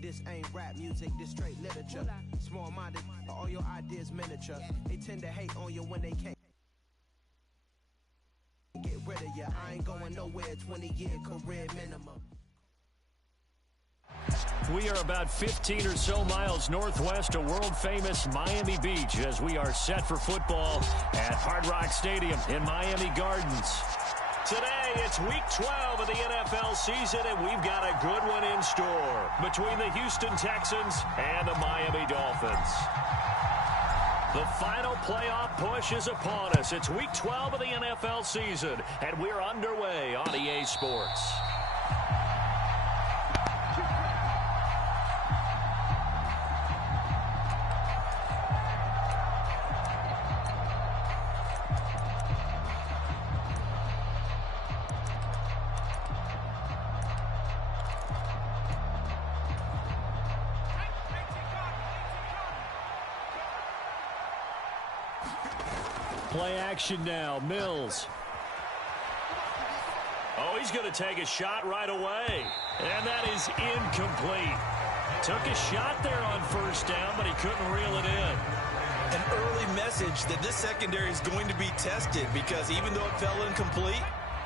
This ain't rap music, this straight literature. Small-minded, all your ideas miniature. They tend to hate on you when they can't get rid of you. I ain't going nowhere, 20-year career minimum. We are about 15 or so miles northwest of world-famous Miami Beach as we are set for football at Hard Rock Stadium in Miami Gardens. Today, it's Week 12 of the NFL season, and we've got a good one in store between the Houston Texans and the Miami Dolphins. The final playoff push is upon us. It's Week 12 of the NFL season, and we're underway on EA Sports. Play action now. Mills. Oh, he's going to take a shot right away. And that is incomplete. Took a shot there on first down, but he couldn't reel it in. An early message that this secondary is going to be tested because even though it fell incomplete,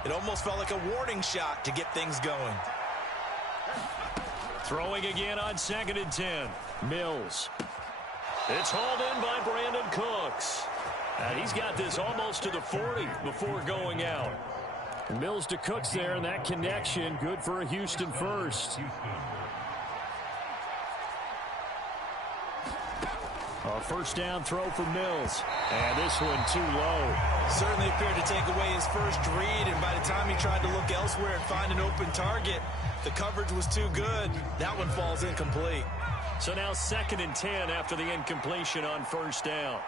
it almost felt like a warning shot to get things going. Throwing again on 2nd and 10. Mills. It's hauled in by Brandon Cooks. And he's got this almost to the 40 before going out. Mills to Cooks there, and that connection good for a Houston first. A first down throw for Mills. And this one too low. Certainly appeared to take away his first read, and by the time he tried to look elsewhere and find an open target, the coverage was too good. That one falls incomplete. So now 2nd and 10 after the incompletion on first down.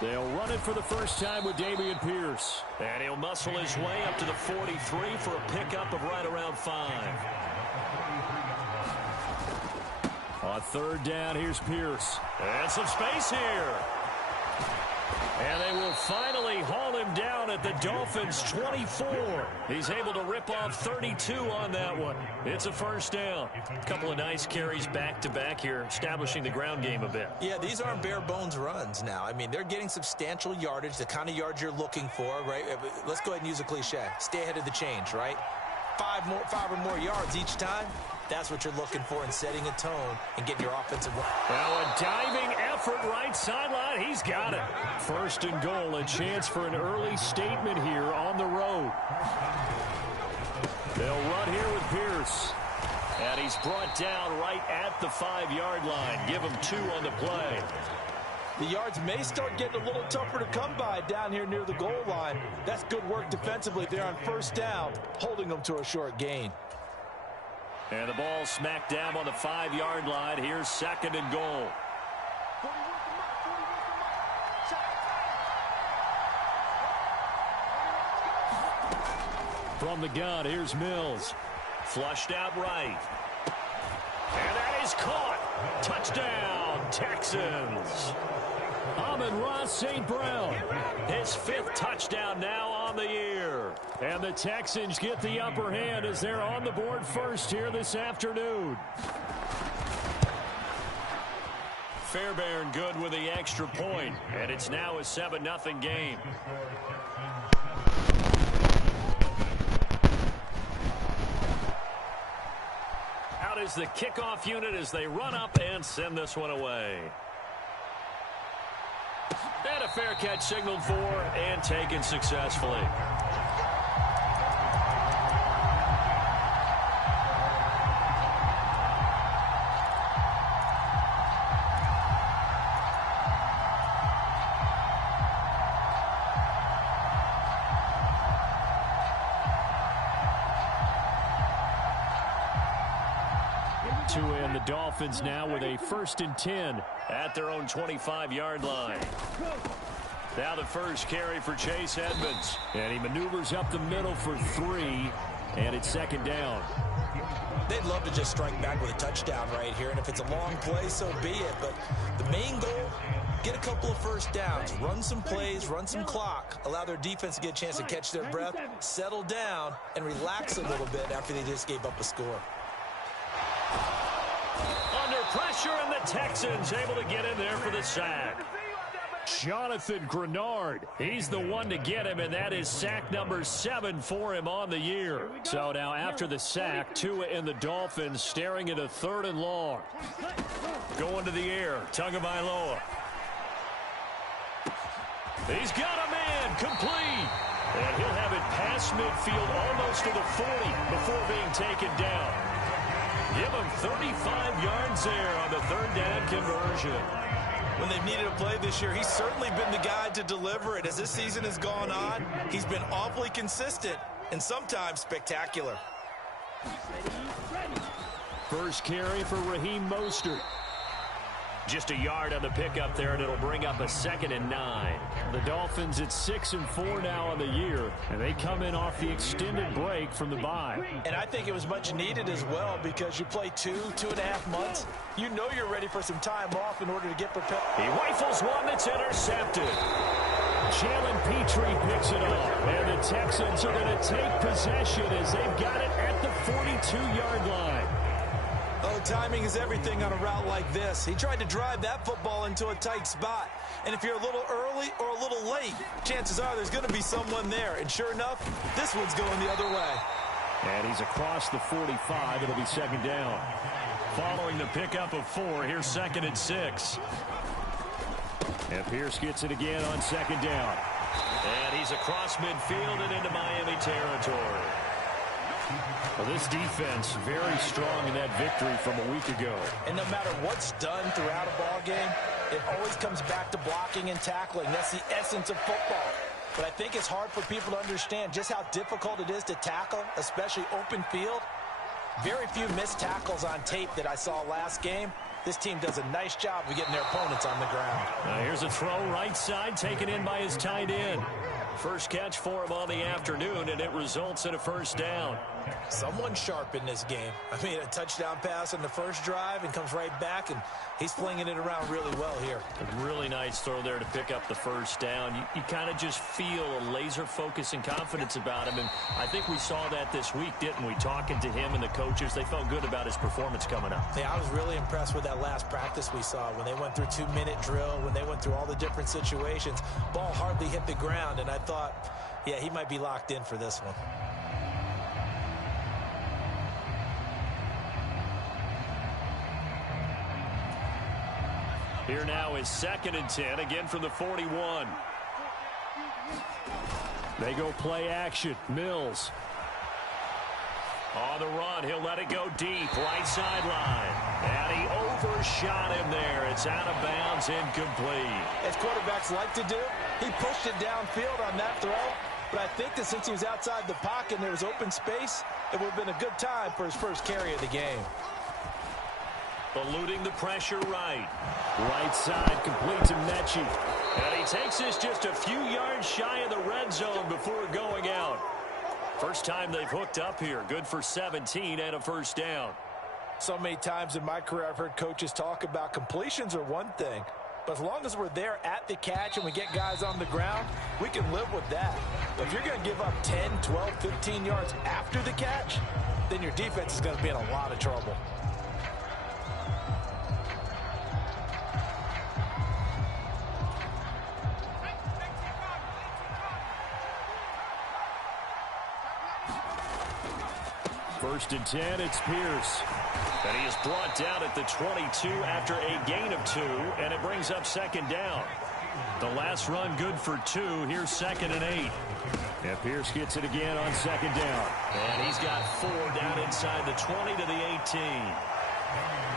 They'll run it for the first time with Dameon Pierce. And he'll muscle his way up to the 43 for a pickup of right around 5. On 3rd down, here's Pierce. And some space here. And they will finally haul him down at the Dolphins' 24. He's able to rip off 32 on that one. It's a first down. A couple of nice carries back-to-back here, establishing the ground game a bit. Yeah, these aren't bare-bones runs now. I mean, they're getting substantial yardage, the kind of yards you're looking for, right? Let's go ahead and use a cliche. Stay ahead of the change, right? 5 or more yards each time. That's what you're looking for in setting a tone and getting your offensive. Well, a diving effort right sideline. He's got it. 1st and goal, a chance for an early statement here on the road. They'll run here with Pierce. And he's brought down right at the 5-yard line. Give him 2 on the play. The yards may start getting a little tougher to come by down here near the goal line. That's good work defensively there on first down, holding them to a short gain. And the ball smack dab on the 5-yard line. Here's 2nd and goal. From the gun, here's Mills. Flushed out right. And that is caught. Touchdown, Texans. Amon-Ra St. Brown. His 5th touchdown now on the year. And the Texans get the upper hand as they're on the board first here this afternoon. Fairbairn good with the extra point. And it's now a 7-0 game. Out is the kickoff unit as they run up and send this one away. And a fair catch signaled for and taken successfully. And the Dolphins now with a 1st and 10 at their own 25-yard line. Now the first carry for Chase Edmonds. And he maneuvers up the middle for 3. And it's 2nd down. They'd love to just strike back with a touchdown right here. And if it's a long play, so be it. But the main goal get a couple of first downs, run some plays, run some clock, allow their defense to get a chance to catch their breath, settle down, and relax a little bit after they just gave up a score. Under pressure, and the Texans able to get in there for the sack. Jonathan Grenard, he's the one to get him, and that is sack number 7 for him on the year. So now after the sack, Tua and the Dolphins staring at a 3rd and long. Going to the air, Tagovailoa. He's got a man, complete. And he'll have it past midfield almost to the 40 before being taken down. Give him 35 yards there on the 3rd down conversion. When they've needed a play this year, he's certainly been the guy to deliver it. As this season has gone on, he's been awfully consistent and sometimes spectacular. First carry for Raheem Mostert. Just a yard on the pickup there, and it'll bring up a 2nd and 9. The Dolphins at 6-4 now on the year, and they come in off the extended break from the bye. And I think it was much needed as well, because you play 2.5 months. You know you're ready for some time off in order to get prepared. He rifles one that's intercepted. Jalen Petrie picks it up, and the Texans are going to take possession as they've got it at the 42-yard line. Oh, timing is everything on a route like this. He tried to drive that football into a tight spot. And if you're a little early or a little late, chances are there's going to be someone there. And sure enough, this one's going the other way. And he's across the 45. It'll be 2nd down. Following the pickup of 4, here's 2nd and 6. And Pierce gets it again on 2nd down. And he's across midfield and into Miami territory. Well, this defense very strong in that victory from a week ago. And no matter what's done throughout a ball game, it always comes back to blocking and tackling. That's the essence of football. But I think it's hard for people to understand just how difficult it is to tackle, especially open field. Very few missed tackles on tape that I saw last game. This team does a nice job of getting their opponents on the ground. Here's a throw right side, taken in by his tight end. First catch for him on the afternoon, and it results in a 1st down. Someone sharp in this game. I mean, a touchdown pass on the first drive and comes right back, and he's flinging it around really well here. A really nice throw there to pick up the 1st down. You kind of just feel a laser focus and confidence about him, and I think we saw that this week, didn't we? Talking to him and the coaches, they felt good about his performance coming up. Yeah, I was really impressed with that last practice we saw when they went through 2-minute drill, when they went through all the different situations. Ball hardly hit the ground, and I thought, yeah, he might be locked in for this one. Here now is 2nd and 10, again from the 41. They go play action. Mills. On the run, he'll let it go deep, right sideline. And he overshot him there. It's out of bounds, incomplete. As quarterbacks like to do, he pushed it downfield on that throw. But I think that since he was outside the pocket and there was open space, it would have been a good time for his first carry of the game. Eluding the pressure right. Right side complete to Mechie. And he takes this just a few yards shy of the red zone before going out. First time they've hooked up here. Good for 17 and a 1st down. So many times in my career I've heard coaches talk about completions are one thing. But as long as we're there at the catch and we get guys on the ground, we can live with that. But if you're going to give up 10, 12, 15 yards after the catch, then your defense is going to be in a lot of trouble. First and 10, it's Pierce. And he is brought down at the 22 after a gain of 2, and it brings up 2nd down. The last run good for 2. Here's 2nd and 8. And Pierce gets it again on 2nd down. And he's got 4 down inside the 20 to the 18.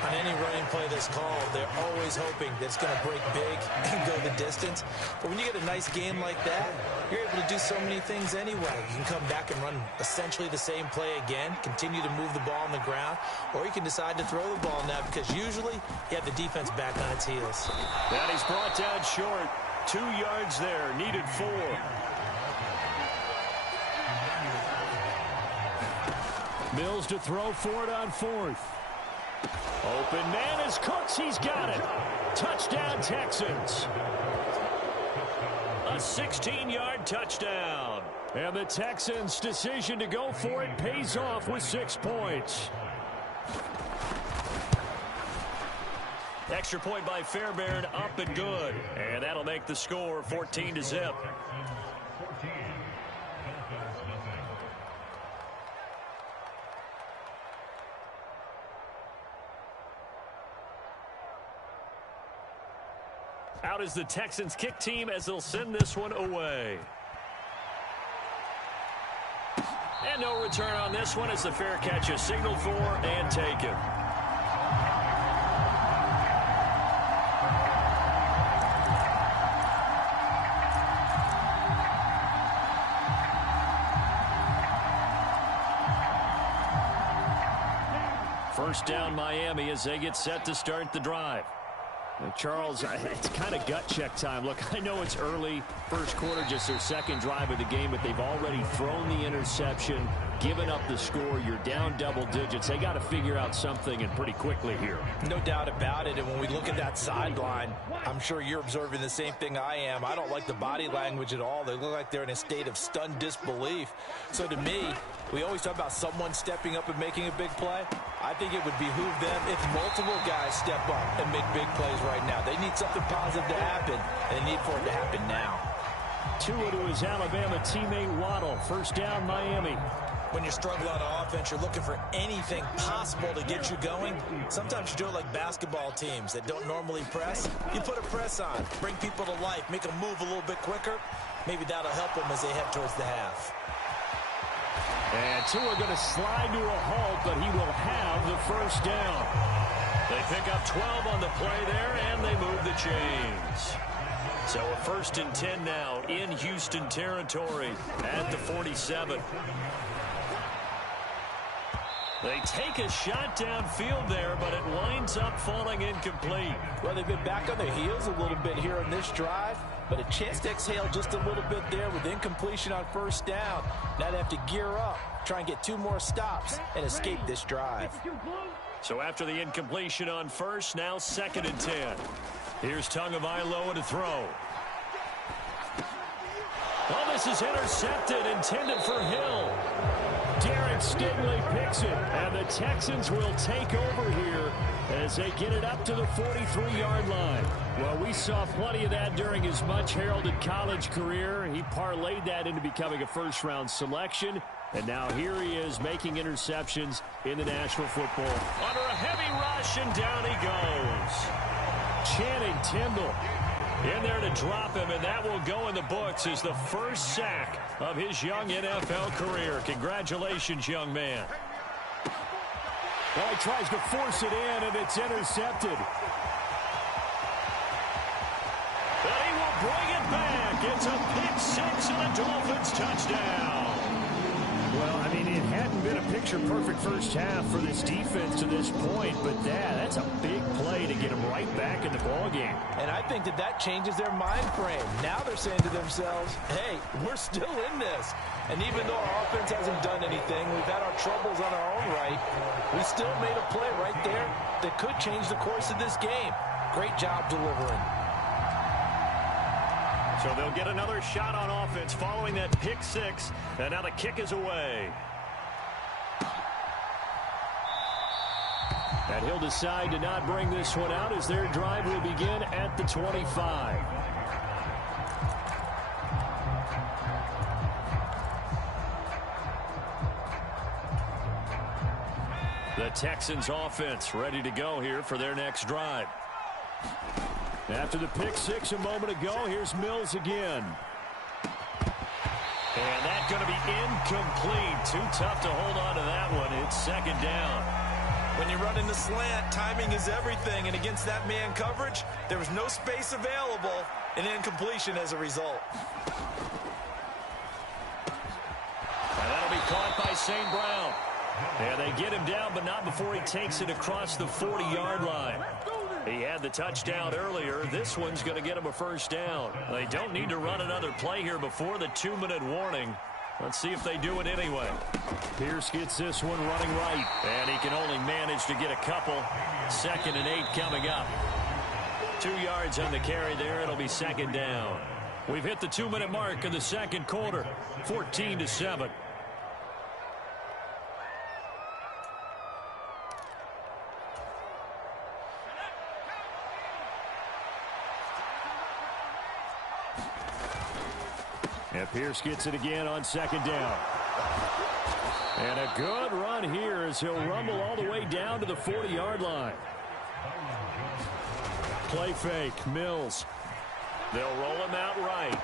On any running play that's called, they're always hoping that it's going to break big and go the distance. But when you get a nice game like that, you're able to do so many things anyway. You can come back and run essentially the same play again, continue to move the ball on the ground, or you can decide to throw the ball now because usually you have the defense back on its heels. And he's brought down short. 2 yards there, needed 4. Mills to throw for it on 4th. Open man is Cooks. He's got it. Touchdown, Texans. A 16-yard touchdown. And the Texans' decision to go for it pays off with 6 points. Extra point by Fairbairn, up and good. And that'll make the score 14-0. Out is the Texans kick team as they'll send this one away. And no return on this one as the fair catch is signaled for and taken. First down Miami as they get set to start the drive. Charles, it's kind of gut check time. Look, I know it's early, first quarter, just their second drive of the game, but they've already thrown the interception, given up the score. You're down double digits. They got to figure out something, and pretty quickly here. No doubt about it, and when we look at that sideline, I'm sure you're observing the same thing I am. I don't like the body language at all. They look like they're in a state of stunned disbelief. So to me, we always talk about someone stepping up and making a big play. I think it would behoove them if multiple guys step up and make big plays right now. They need something positive to happen, and they need for it to happen now. Tua to his Alabama teammate Waddle. First down, Miami. When you struggle on offense, you're looking for anything possible to get you going. Sometimes you do it like basketball teams that don't normally press. You put a press on, bring people to life, make them move a little bit quicker. Maybe that'll help them as they head towards the half. And Tua going to slide to a halt, but he will have the first down. They pick up 12 on the play there, and they move the chains. So a 1st and 10 now in Houston territory at the 47. They take a shot downfield there, but it winds up falling incomplete. Well, they've been back on their heels a little bit here on this drive, but a chance to exhale just a little bit there with incompletion on first down. Now they have to gear up, try and get 2 more stops, and escape this drive. So after the incompletion on first, now 2nd and 10. Here's Tagovailoa to throw. Oh, this is intercepted, intended for Hill. Derek Stingley picks it, and the Texans will take over here as they get it up to the 43-yard line. Well, we saw plenty of that during his much-heralded college career. He parlayed that into becoming a first-round selection, and now here he is making interceptions in the National Football. Under a heavy rush, and down he goes. Channing Tindall in there to drop him, and that will go in the books as the first sack of his young NFL career. Congratulations, young man. Well, he tries to force it in, and it's intercepted. But he will bring it back. It's a pick six and a Dolphins touchdown. Well, I mean, it hadn't been a picture-perfect first half for this defense to this point, but that's a big play to get them right back in the ballgame. And I think that changes their mind frame. Now they're saying to themselves, hey, we're still in this. And even though our offense hasn't done anything, we've had our troubles on our own right, we still made a play right there that could change the course of this game. Great job delivering. So they'll get another shot on offense following that pick six, and now the kick is away. And he'll decide to not bring this one out as their drive will begin at the 25. The Texans offense ready to go here for their next drive. After the pick six a moment ago, here's Mills again. And that's going to be incomplete. Too tough to hold on to that one. It's 2nd down. When you run in the slant, timing is everything. And against that man coverage, there was no space available. An incompletion as a result. And that'll be caught by St. Brown. And they get him down, but not before he takes it across the 40-yard line. He had the touchdown earlier. This one's going to get him a first down. They don't need to run another play here before the 2-minute warning. Let's see if they do it anyway. Pierce gets this one running right, and he can only manage to get a couple. 2nd and 8 coming up. 2 yards on the carry there. It'll be 2nd down. We've hit the 2-minute mark in the 2nd quarter. 14-7. And Pierce gets it again on 2nd down. And a good run here as he'll rumble all the way down to the 40-yard line. Play fake, Mills. They'll roll him out right.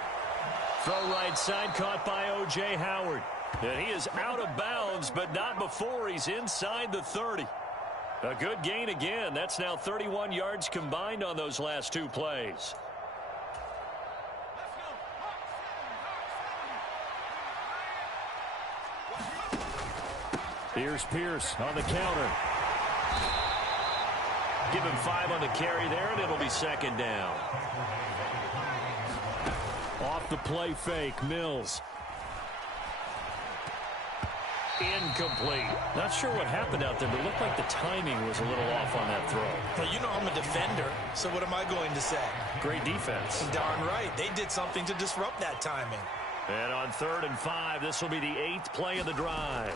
Throw right side, caught by O.J. Howard. And he is out of bounds, but not before he's inside the 30. A good gain again. That's now 31 yards combined on those last 2 plays. Here's Pierce on the counter. Give him 5 on the carry there, and it'll be 2nd down. Off the play fake, Mills. Incomplete. Not sure what happened out there, but it looked like the timing was a little off on that throw. Well, you know I'm a defender, so what am I going to say? Great defense. Darn right. They did something to disrupt that timing. And on 3rd and 5, this will be the 8th play of the drive.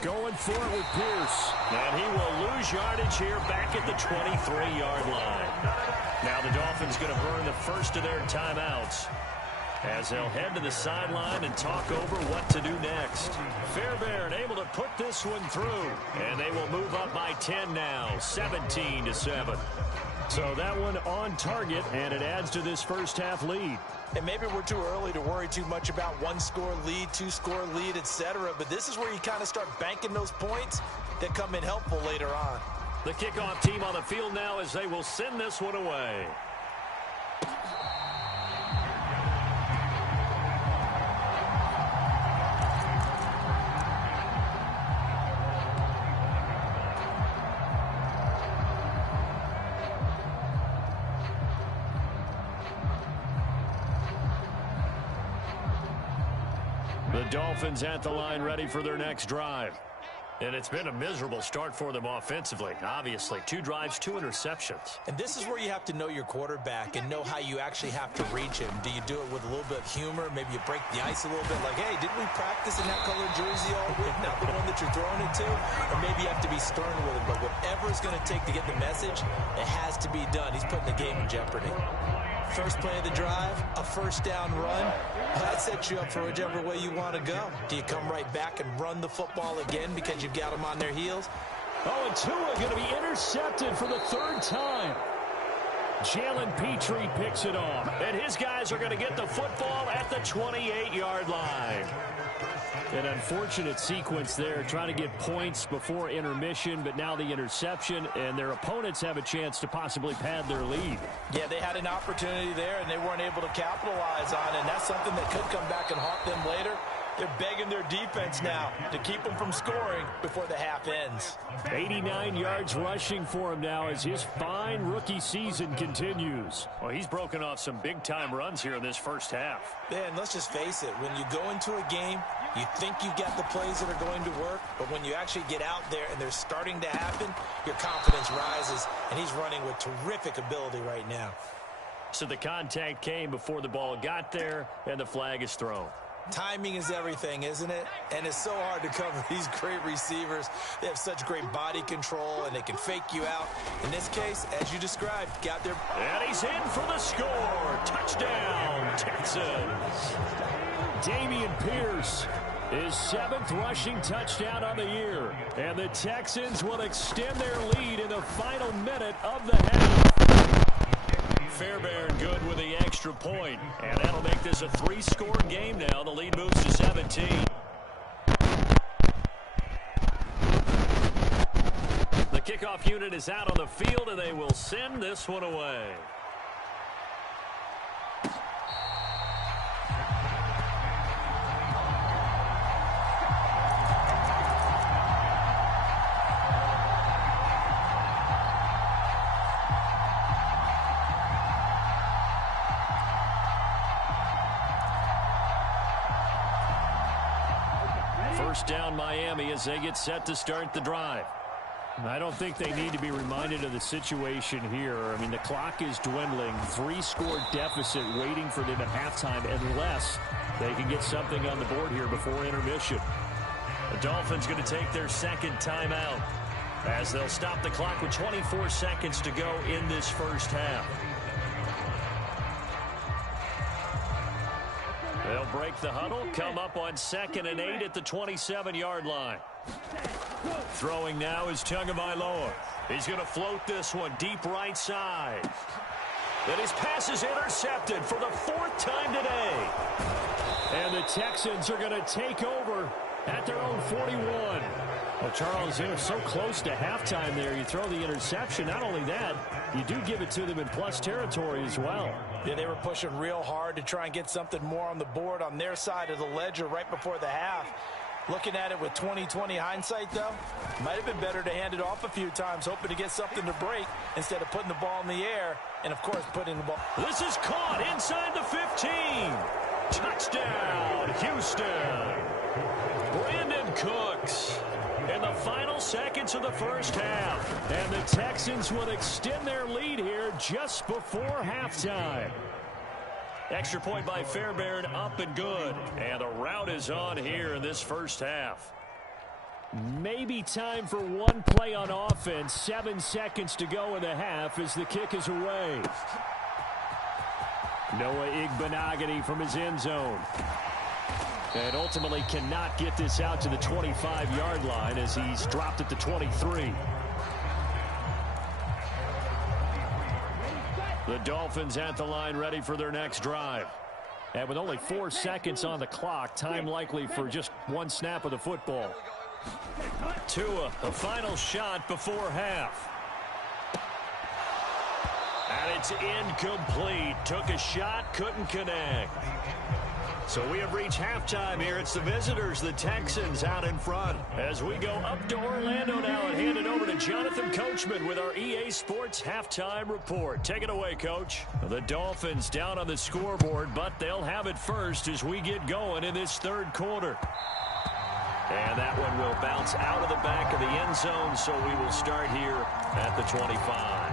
Going for it with Pierce. And he will lose yardage here back at the 23-yard line. Now the Dolphins going to burn the first of their timeouts as they'll head to the sideline and talk over what to do next. Fairbairn able to put this one through. And they will move up by 10 now, 17-7. So that one on target, and it adds to this first half lead. And maybe we're too early to worry too much about 1-score lead, 2-score lead, etc. But this is where you kind of start banking those points that come in helpful later on. The kickoff team on the field now as they will send this one away. The Dolphins at the line ready for their next drive. And it's been a miserable start for them offensively, obviously. 2 drives, 2 interceptions. And this is where you have to know your quarterback and know how you actually have to reach him. Do you do it with a little bit of humor? Maybe you break the ice a little bit like, hey, didn't we practice in that colored jersey all week? Not the one that you're throwing it to? Or maybe you have to be stern with him. But whatever it's going to take to get the message, it has to be done. He's putting the game in jeopardy. First play of the drive, a 1st down run. That sets you up for whichever way you want to go. Do you come right back and run the football again because you've got them on their heels? Oh, and Tua going to be intercepted for the 3rd time. Jalen Petrie picks it off. And his guys are going to get the football at the 28-yard line. An unfortunate sequence there, trying to get points before intermission, but now the interception, and their opponents have a chance to possibly pad their lead. Yeah, they had an opportunity there, and they weren't able to capitalize on it, and that's something that could come back and haunt them later. They're begging their defense now to keep them from scoring before the half ends. 89 yards rushing for him now as his fine rookie season continues. Well, he's broken off some big-time runs here in this first half. Yeah, and let's just face it. When you go into a game, you think you've got the plays that are going to work, but when you actually get out there and they're starting to happen, your confidence rises, and he's running with terrific ability right now. So the contact came before the ball got there, and the flag is thrown. Timing is everything, isn't it? And it's so hard to cover these great receivers. They have such great body control, and they can fake you out. In this case, as you described, got there. And he's in for the score. Touchdown, Texans. Dameon Pierce, his 7th rushing touchdown on the year. And the Texans will extend their lead in the final minute of the half. Fairbairn good with the extra point, and that'll make this a 3-score game now. The lead moves to 17. The kickoff unit is out on the field, and they will send this one away. First down Miami as they get set to start the drive. I don't think they need to be reminded of the situation here. I mean, the clock is dwindling. 3-score deficit waiting for them at halftime unless they can get something on the board here before intermission. The Dolphins going to take their second timeout as they'll stop the clock with 24 seconds to go in this first half. They'll break the huddle, come up on 2nd and 8 at the 27-yard line. Throwing now is Tagovailoa. He's going to float this one deep right side. And his pass is intercepted for the 4th time today. And the Texans are going to take over at their own 41. Well, Charles, they're so close to halftime there. You throw the interception. Not only that, you do give it to them in plus territory as well. Yeah, they were pushing real hard to try and get something more on the board on their side of the ledger right before the half. Looking at it with 20/20 hindsight, though, might have been better to hand it off a few times, hoping to get something to break instead of putting the ball in the air and, of course, putting the ball. This is caught inside the 15. Touchdown, Houston. Brandon Cooks in the final seconds of the first half. And the Texans will extend their lead here just before halftime. Extra point by Fairbairn, up and good. And the route is on here in this first half. Maybe time for one play on offense. 7 seconds to go in the half as the kick is away. Noah Igbenogany from his end zone. And ultimately cannot get this out to the 25-yard line as he's dropped at the 23. The Dolphins at the line ready for their next drive. And with only 4 seconds on the clock, time likely for just one snap of the football. Tua, a final shot before half. And it's incomplete. Took a shot, couldn't connect. So we have reached halftime here. It's the visitors, the Texans, out in front. As we go up to Orlando now and hand it over to Jonathan Coachman with our EA Sports Halftime Report. Take it away, Coach. The Dolphins down on the scoreboard, but they'll have it first as we get going in this third quarter. And that one will bounce out of the back of the end zone, so we will start here at the 25.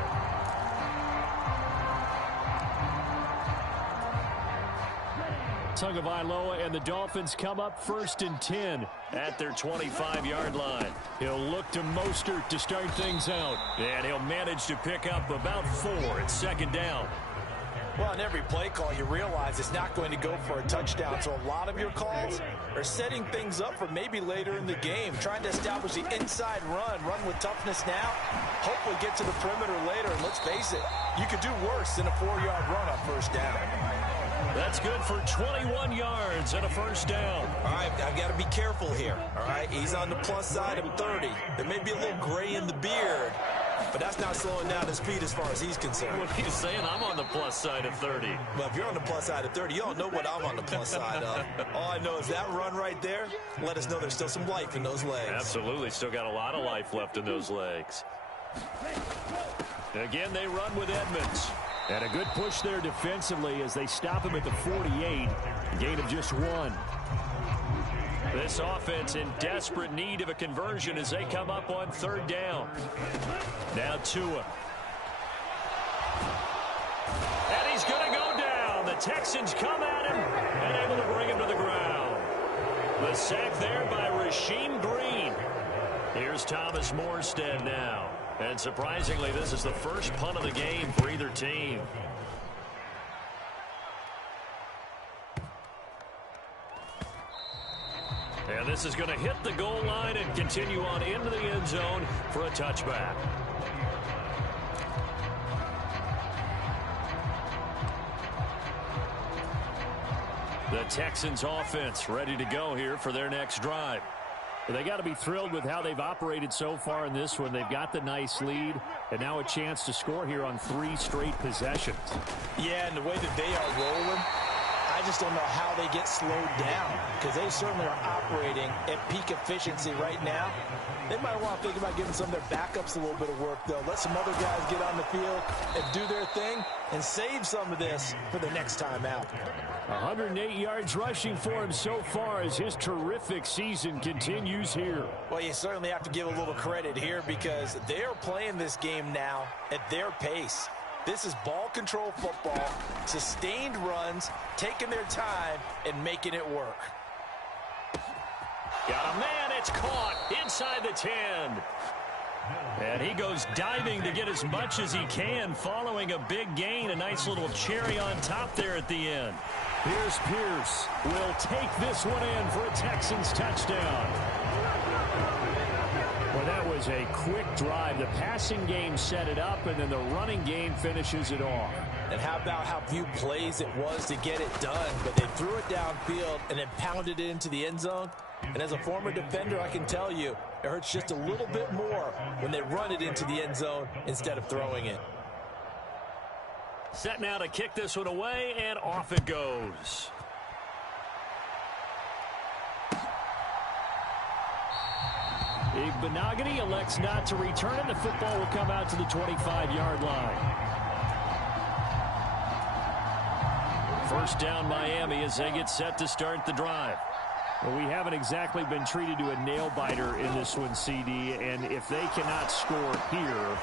Tagovailoa and the Dolphins come up 1st and 10 at their 25-yard line. He'll look to Mostert to start things out. And he'll manage to pick up about 4 at 2nd down. Well, in every play call, you realize it's not going to go for a touchdown. So a lot of your calls are setting things up for maybe later in the game, trying to establish the inside run with toughness now, hopefully get to the perimeter later. And let's face it, you could do worse than a 4-yard run on 1st down. That's good for 21 yards and a 1st down. All right, I've got to be careful here. All right, he's on the plus side of 30. There may be a little gray in the beard, but that's not slowing down his speed as far as he's concerned. What are you saying? I'm on the plus side of 30. Well, if you're on the plus side of 30, you don't know what I'm on the plus side of. All I know is that run right there let us know there's still some life in those legs. Absolutely. Still got a lot of life left in those legs. Again, they run with Edmonds. And a good push there defensively as they stop him at the 48. Gain of just 1. This offense in desperate need of a conversion as they come up on 3rd down. Now Tua. And he's going to go down. The Texans come at him and able to bring him to the ground. The sack there by Rasheem Green. Here's Thomas Morstead now. And surprisingly, this is the first punt of the game for either team. And this is going to hit the goal line and continue on into the end zone for a touchback. The Texans offense ready to go here for their next drive. They got to be thrilled with how they've operated so far in this one. They've got the nice lead, and now a chance to score here on 3 straight possessions. Yeah, and the way that they are rolling, I just don't know how they get slowed down, because they certainly are operating at peak efficiency right now. They might want to think about giving some of their backups a little bit of work, though. Let some other guys get on the field and do their thing and save some of this for the next time out. 108 yards rushing for him so far as his terrific season continues here. Well, you certainly have to give a little credit here because they're playing this game now at their pace. This is ball control football, sustained runs, taking their time, and making it work. Got a man, it's caught inside the 10. And he goes diving to get as much as he can following a big gain. A nice little cherry on top there at the end. Here's Pierce. Will take this one in for a Texans touchdown. Well, that was a quick drive. The passing game set it up, and then the running game finishes it off. And how about how few plays it was to get it done, but they threw it downfield and then pounded it into the end zone. And as a former defender, I can tell you, it hurts just a little bit more when they run it into the end zone instead of throwing it. Set now to kick this one away, and off it goes. Igbenogany elects not to return it. The football will come out to the 25-yard line. First down, Miami, as they get set to start the drive. Well, we haven't exactly been treated to a nail-biter in this one, CD, and if they cannot score here,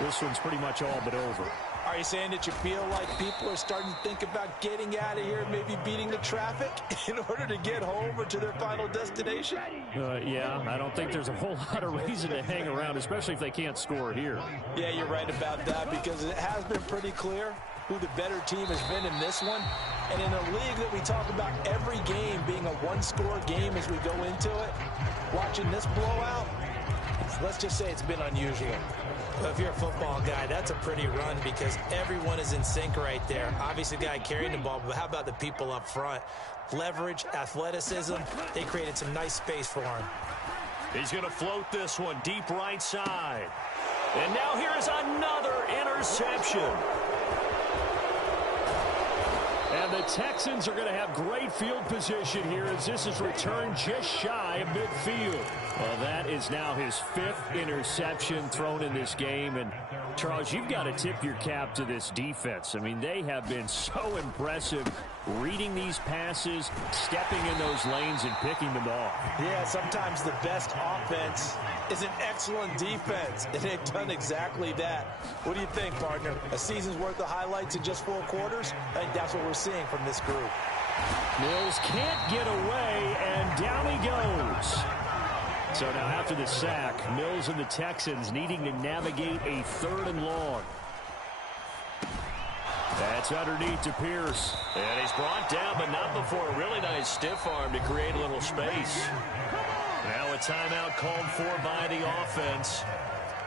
this one's pretty much all but over. Are you saying that you feel like people are starting to think about getting out of here, maybe beating the traffic in order to get home or to their final destination? Yeah, I don't think there's a whole lot of reason to hang around, especially if they can't score here. Yeah, you're right about that, because it has been pretty clear who the better team has been in this one. And in a league that we talk about every game being a one-score game as we go into it, watching this blowout, let's just say it's been unusual. Well, if you're a football guy, that's a pretty run because everyone is in sync right there. Obviously, the guy carrying the ball, but how about the people up front? Leverage, athleticism, they created some nice space for him. He's going to float this one deep right side. And now here's another interception. And the Texans are going to have great field position here as this is returned just shy of midfield. Well, that is now his 5th interception thrown in this game. And, Charles, you've got to tip your cap to this defense. I mean, they have been so impressive reading these passes, stepping in those lanes, and picking them off. Yeah, sometimes the best offense is an excellent defense, and they've done exactly that. What do you think, partner? A season's worth of highlights in just 4 quarters? I think that's what we're seeing from this group. Mills can't get away, and down he goes. So now after the sack, Mills and the Texans needing to navigate a 3rd and long. That's underneath to Pierce. And he's brought down, but not before a really nice stiff arm to create a little space. Now a timeout called for by the offense.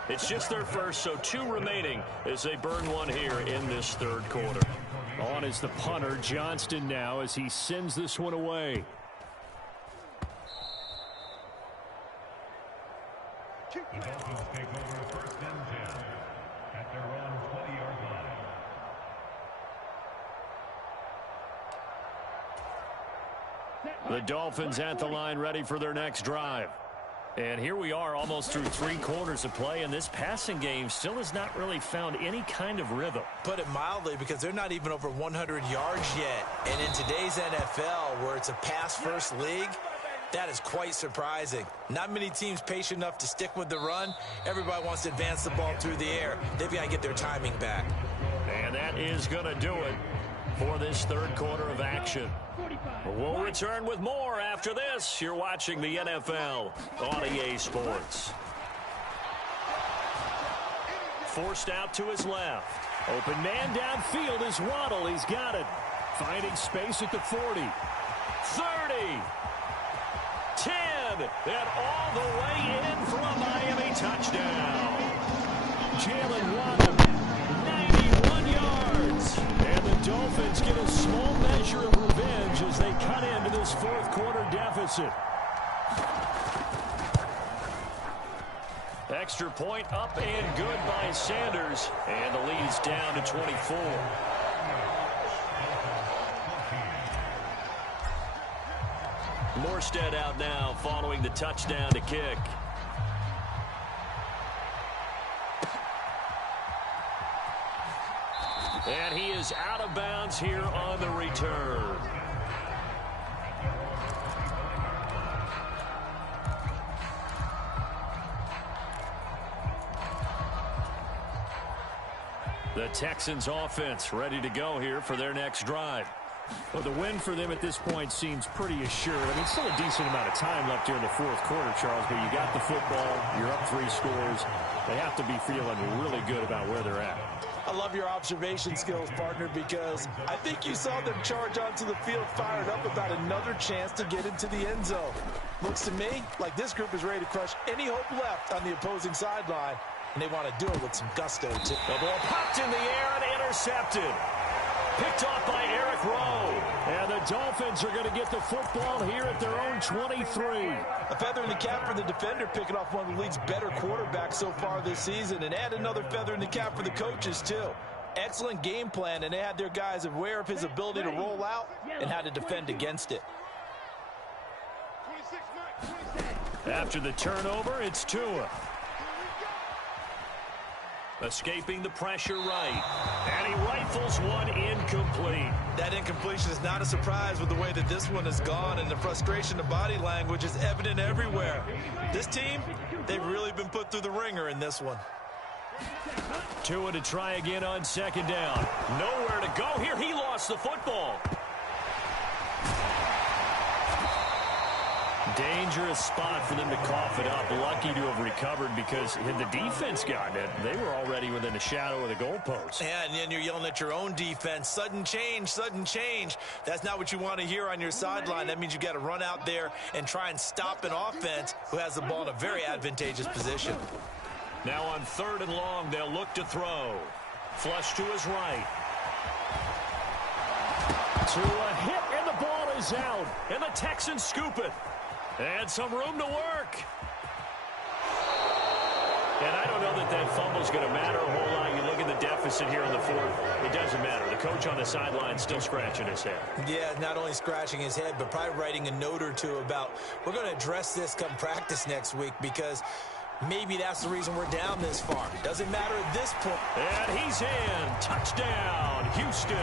It's just their first, so 2 remaining as they burn one here in this 3rd quarter. On is the punter, Johnston, now as he sends this one away. The Dolphins take over 1st and 10 at their own 20-yard line. The Dolphins at the line ready for their next drive. And here we are almost through 3 quarters of play, and this passing game still has not really found any kind of rhythm. Put it mildly, because they're not even over 100 yards yet. And in today's NFL, where it's a pass-first league, that is quite surprising. Not many teams patient enough to stick with the run. Everybody wants to advance the ball through the air. They've got to get their timing back. And that is going to do it for this 3rd quarter of action. We'll return with more after this. You're watching the NFL on EA Sports. Forced out to his left. Open man downfield is Waddle. He's got it. Finding space at the 40. 30. 10. And all the way in for a Miami touchdown. Jalen Waddle, 91 yards. And the Dolphins get a small measure of revenge as they cut into this 4th quarter deficit. Extra point up and good by Sanders. And the lead is down to 24. Morstead out now following the touchdown to kick. And he is out of bounds here on the return. The Texans offense ready to go here for their next drive. Well, the win for them at this point seems pretty assured. I mean, still a decent amount of time left here in the fourth quarter, Charles, but you got the football, you're up 3 scores. They have to be feeling really good about where they're at. I love your observation skills, partner, because I think you saw them charge onto the field fired up about another chance to get into the end zone. Looks to me like this group is ready to crush any hope left on the opposing sideline, and they want to do it with some gusto, too. The ball popped in the air and intercepted. Picked off by Eric Rowe. And the Dolphins are going to get the football here at their own 23. A feather in the cap for the defender, picking off one of the league's better quarterbacks so far this season. And add another feather in the cap for the coaches, too. Excellent game plan, and they had their guys aware of his ability to roll out and how to defend against it. After the turnover, it's Tua. Escaping the pressure right. And he rifles one incomplete. That incompletion is not a surprise with the way that this one has gone, and the frustration of body language is evident everywhere. This team, they've really been put through the ringer in this one. Tua to try again on second down. Nowhere to go here. He lost the football. Dangerous spot for them to cough it up. Lucky to have recovered because had the defense gotten it, they were already within a shadow of the goalpost. Yeah, and then you're yelling at your own defense. Sudden change, sudden change. That's not what you want to hear on your sideline. That means you got to run out there and try and stop an offense who has the ball in a very advantageous position. Now on 3rd and long, they'll look to throw. Flush to his right. To a hit, and the ball is out. And the Texans scoop it. And some room to work. And I don't know that that fumble's going to matter a whole lot. You look at the deficit here in the 4th. It doesn't matter. The coach on the sideline still scratching his head. Yeah, not only scratching his head, but probably writing a note or two about, we're going to address this come practice next week, because maybe that's the reason we're down this far. Doesn't matter at this point. And he's in. Touchdown, Houston.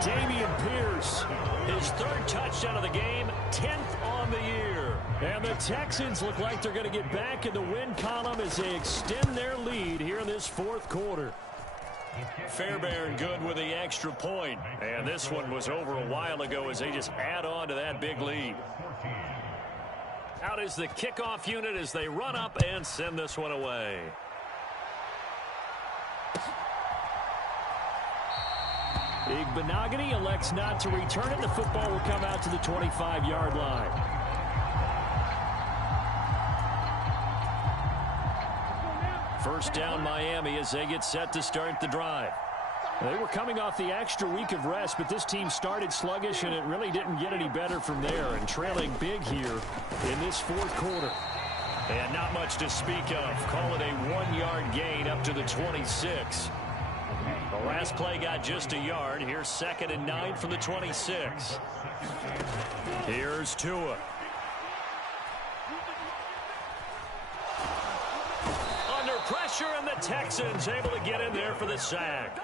Dameon Pierce. His 3rd touchdown of the game, 10th on the year. And the Texans look like they're going to get back in the win column as they extend their lead here in this 4th quarter. Fairbairn good with the extra point. And this one was over a while ago as they just add on to that big lead. Out is the kickoff unit as they run up and send this one away. Igbenogany elects not to return it. The football will come out to the 25-yard line. First down Miami as they get set to start the drive. They were coming off the extra week of rest, but this team started sluggish, and it really didn't get any better from there, and trailing big here in this 4th quarter. And not much to speak of. Call it a 1-yard gain up to the 26. The last play got just a yard. Here's 2nd and 9 from the 26. Here's Tua. Under pressure, and the Texans able to get in there for the sack.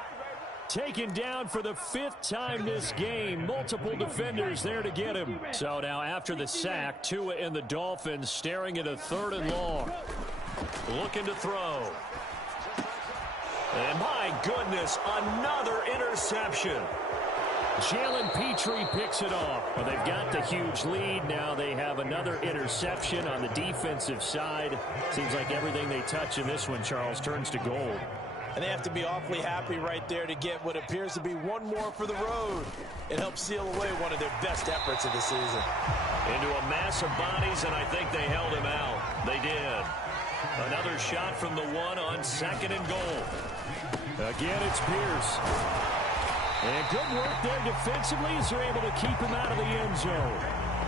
Taken down for the 5th time this game. Multiple defenders there to get him. So now after the sack, Tua and the Dolphins staring at a 3rd and long. Looking to throw. And my goodness, another interception. Jalen Petrie picks it off. Well, they've got the huge lead. Now they have another interception on the defensive side. Seems like everything they touch in this one, Charles, turns to gold. And they have to be awfully happy right there to get what appears to be one more for the road. It helps seal away one of their best efforts of the season. Into a mass of bodies, and I think they held him out. They did. Another shot from the 1 on 2nd and goal. Again, it's Pierce. And good work there defensively as they're able to keep him out of the end zone.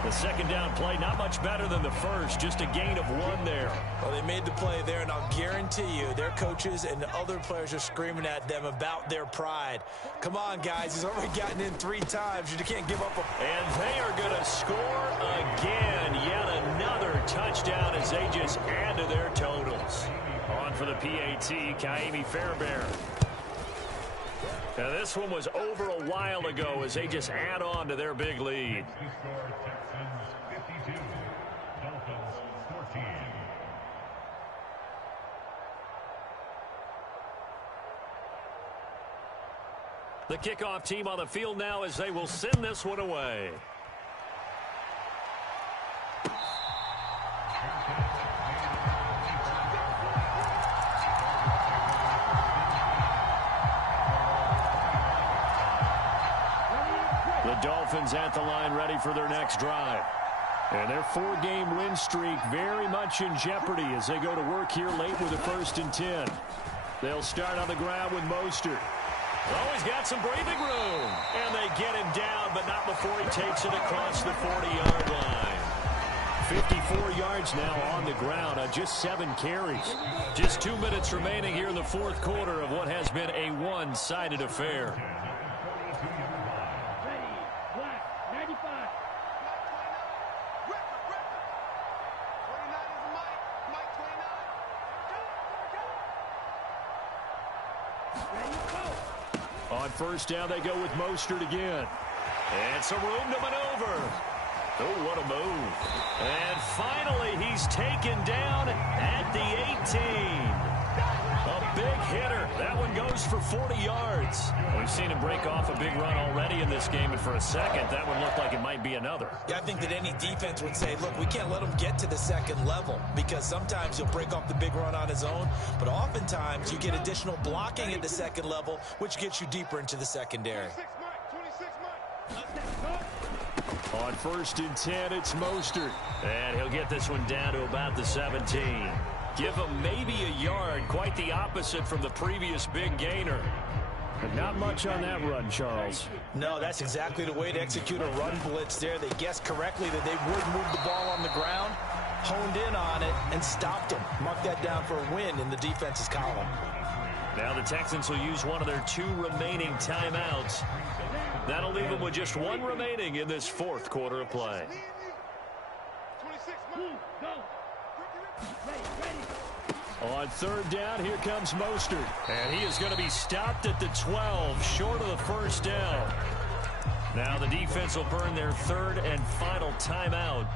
The second down play, not much better than the first, just a gain of 1 there. Well, they made the play there, and I'll guarantee you their coaches and the other players are screaming at them about their pride. Come on, guys. He's already gotten in 3 times. You can't give up. And they are going to score again. Yet another touchdown as they just add to their totals. On for the PAT, Kaimi Fairbairn. Now, this one was over a while ago as they just add on to their big lead. Texans 52, Dolphins 14. The kickoff team on the field now as they will send this one away. The Dolphins at the line ready for their next drive. And their 4-game win streak very much in jeopardy as they go to work here late with a 1st and 10. They'll start on the ground with Mostert. Oh, he's got some breathing room. And they get him down, but not before he takes it across the 40-yard line. 54 yards now on the ground on just 7 carries. Just 2 minutes remaining here in the 4th quarter of what has been a one-sided affair. On 1st down, they go with Mostert again. And some room to maneuver. Oh, what a move. And finally, he's taken down at the 18. A big hitter. That one goes for 40 yards. We've seen him break off a big run already in this game, and for a second, that one looked like it might be another. Yeah, I think that any defense would say, look, we can't let him get to the 2nd level because sometimes he'll break off the big run on his own, but oftentimes you get additional blocking at the 2nd level, which gets you deeper into the secondary. On 1st and 10, it's Mostert. And he'll get this one down to about the 17. Give him maybe a yard, quite the opposite from the previous big gainer. But not much on that run, Charles. No, that's exactly the way to execute a run blitz there. They guessed correctly that they would move the ball on the ground, honed in on it, and stopped them. Mark that down for a win in the defense's column. Now the Texans will use one of their 2 remaining timeouts. That'll leave them with just 1 remaining in this 4th quarter of play. On 3rd down, here comes Mostert. And he is going to be stopped at the 12, short of the 1st down. Now the defense will burn their 3rd and final timeout.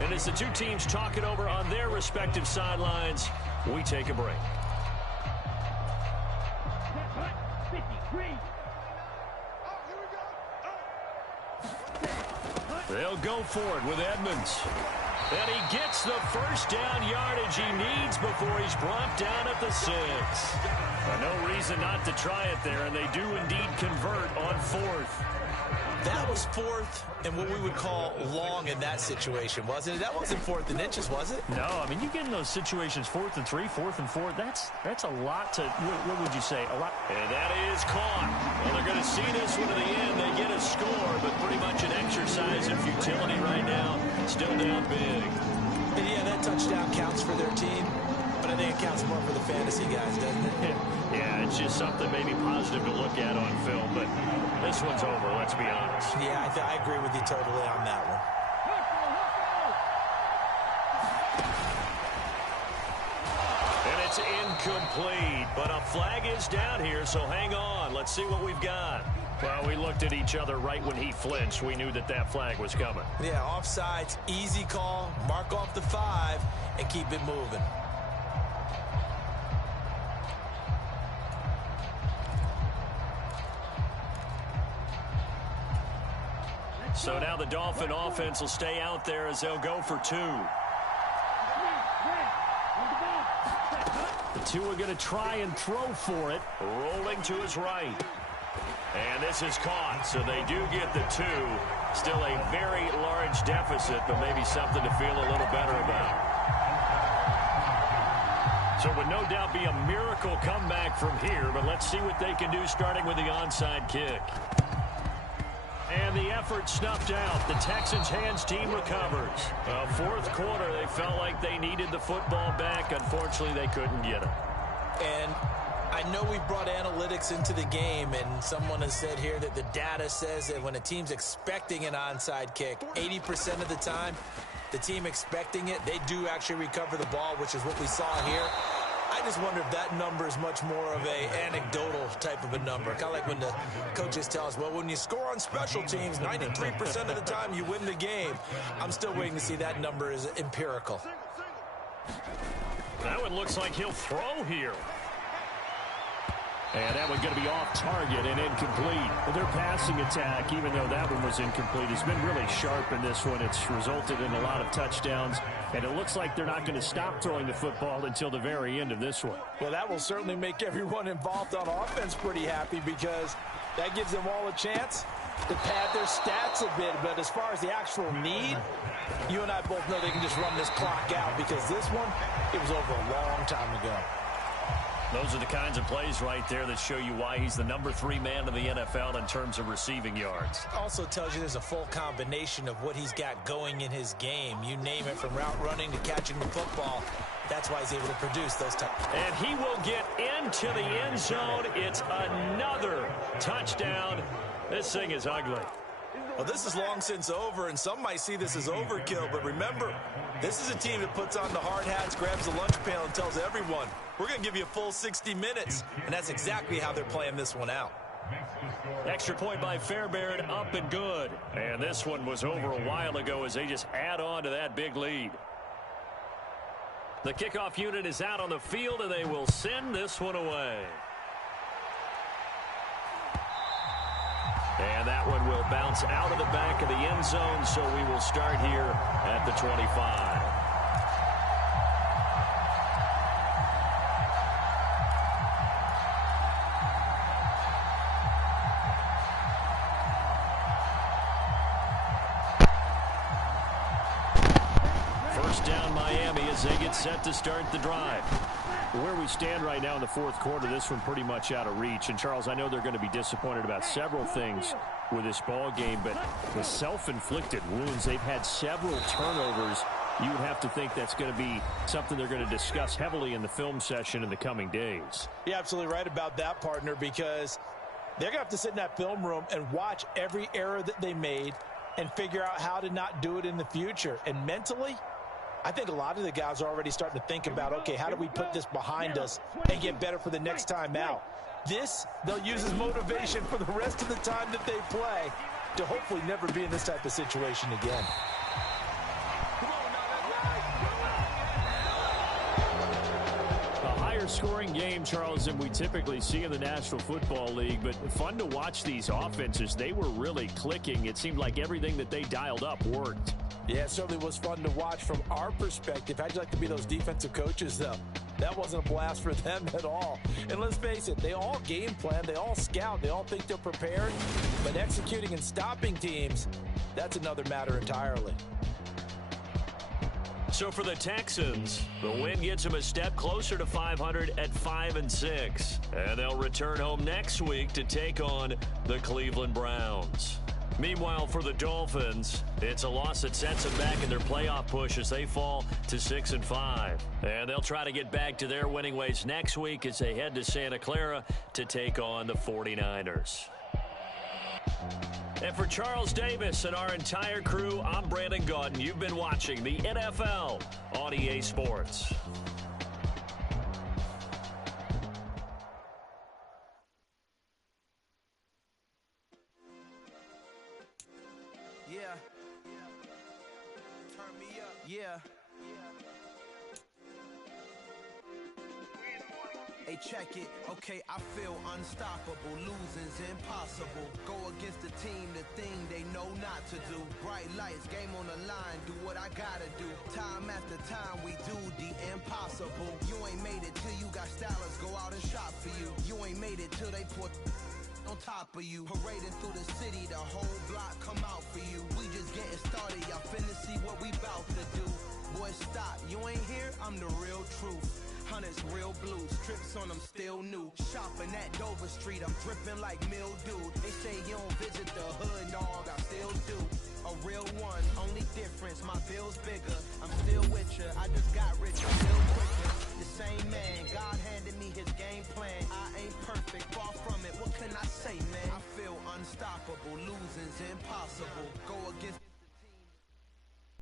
And as the 2 teams talk it over on their respective sidelines, we take a break. They'll go for it with Edmonds. And he gets the 1st down yardage he needs before he's brought down at the 6. No reason not to try it there, and they do indeed convert on 4th. That was 4th and what we would call long in that situation, wasn't it? That wasn't 4th and inches, was it? No, I mean, you get in those situations 4th and 3, 4th and 4. That's a lot to, what would you say? A lot. And that is caught. Well, they're going to see this one to the end. They get a score, but pretty much an exercise in futility right now. Still down big. And yeah, that touchdown counts for their team, but I think it counts more for the fantasy guys, doesn't it? Yeah, it's just something maybe positive to look at on film, but this one's over, let's be honest. Yeah, I agree with you totally on that one. And it's incomplete, but a flag is down here, so hang on. Let's see what we've got. Well, we looked at each other right when he flinched. We knew that that flag was coming. Yeah, offsides, easy call, mark off the 5, and keep it moving. So now the Dolphin offense will stay out there as they'll go for 2. The 2 are going to try and throw for it. Rolling to his right. And this is caught, so they do get the 2. Still a very large deficit, but maybe something to feel a little better about. So it would no doubt be a miracle comeback from here, but let's see what they can do starting with the onside kick. And the effort snuffed out. The Texans' hands team recovers. Fourth quarter, they felt like they needed the football back. Unfortunately, they couldn't get it. And I know we brought analytics into the game, and someone has said here that the data says that when a team's expecting an onside kick, 80% of the time, the team expecting it, they do actually recover the ball, which is what we saw here. I just wonder if that number is much more of a anecdotal type of a number. Kind of like when the coaches tell us, well, when you score on special teams, 93% of the time you win the game. I'm still waiting to see that number is empirical. That one looks like he'll throw here. And that one's going to be off target and incomplete. Their passing attack, even though that one was incomplete, has been really sharp in this one. It's resulted in a lot of touchdowns, and it looks like they're not going to stop throwing the football until the very end of this one. Well, that will certainly make everyone involved on offense pretty happy, because that gives them all a chance to pad their stats a bit. But as far as the actual need, you and I both know they can just run this clock out, because this one, it was over a long time ago. Those are the kinds of plays right there that show you why he's the number 3 man in the NFL in terms of receiving yards. Also tells you there's a full combination of what he's got going in his game. You name it, from route running to catching the football. That's why he's able to produce those types. And he will get into the end zone. It's another touchdown. This thing is ugly. Well, this is long since over, and some might see this as overkill. But remember, this is a team that puts on the hard hats, grabs the lunch pail, and tells everyone, we're going to give you a full 60 minutes. And that's exactly how they're playing this one out. Extra point by Fairbairn, up and good. And this one was over a while ago as they just add on to that big lead. The kickoff unit is out on the field, and they will send this one away. And that one will bounce out of the back of the end zone, so we will start here at the 25. First down, Miami, as they get set to start the drive. Where we stand right now in the fourth quarter, this one pretty much out of reach. And, Charles, I know they're going to be disappointed about several things with this ball game, but the self-inflicted wounds, they've had several turnovers. You would have to think that's going to be something they're going to discuss heavily in the film session in the coming days. You're absolutely right about that, partner, because they're going to have to sit in that film room and watch every error that they made and figure out how to not do it in the future. And mentally, I think a lot of the guys are already starting to think about, okay, how do we put this behind us and get better for the next time out? This, they'll use as motivation for the rest of the time that they play to hopefully never be in this type of situation again. Scoring game, Charles, than we typically see in the National Football League, but fun to watch these offenses. They were really clicking. It seemed like everything that they dialed up worked. Yeah, it certainly was fun to watch from our perspective. How'd you like to be those defensive coaches, though? That wasn't a blast for them at all. And let's face it, they all game plan, they all scout, they all think they're prepared, but executing and stopping teams, that's another matter entirely. So for the Texans, the win gets them a step closer to 500 at 5-6. And they'll return home next week to take on the Cleveland Browns. Meanwhile, for the Dolphins, it's a loss that sets them back in their playoff push as they fall to 6-5. And they'll try to get back to their winning ways next week as they head to Santa Clara to take on the 49ers. And for Charles Davis and our entire crew, I'm Brandon Gaudin. You've been watching the NFL on EA Sports. Yeah. Turn me up. Yeah. Hey, check it. Okay, I feel unstoppable. Losing's impossible. Go against the team, the thing they know not to do. Bright lights, game on the line. Do what I gotta do. Time after time, we do the impossible. You ain't made it till you got stylers go out and shop for you. You ain't made it till they put on top of you. Parading through the city, the whole block come out for you. We just getting started. Y'all finna see what we bout to do. Boy, stop. You ain't here? I'm the real truth. Hunters, real blue, strips on them still new. Shopping at Dover Street, I'm dripping like mildew. They say you don't visit the hood, dog. impossible. Go against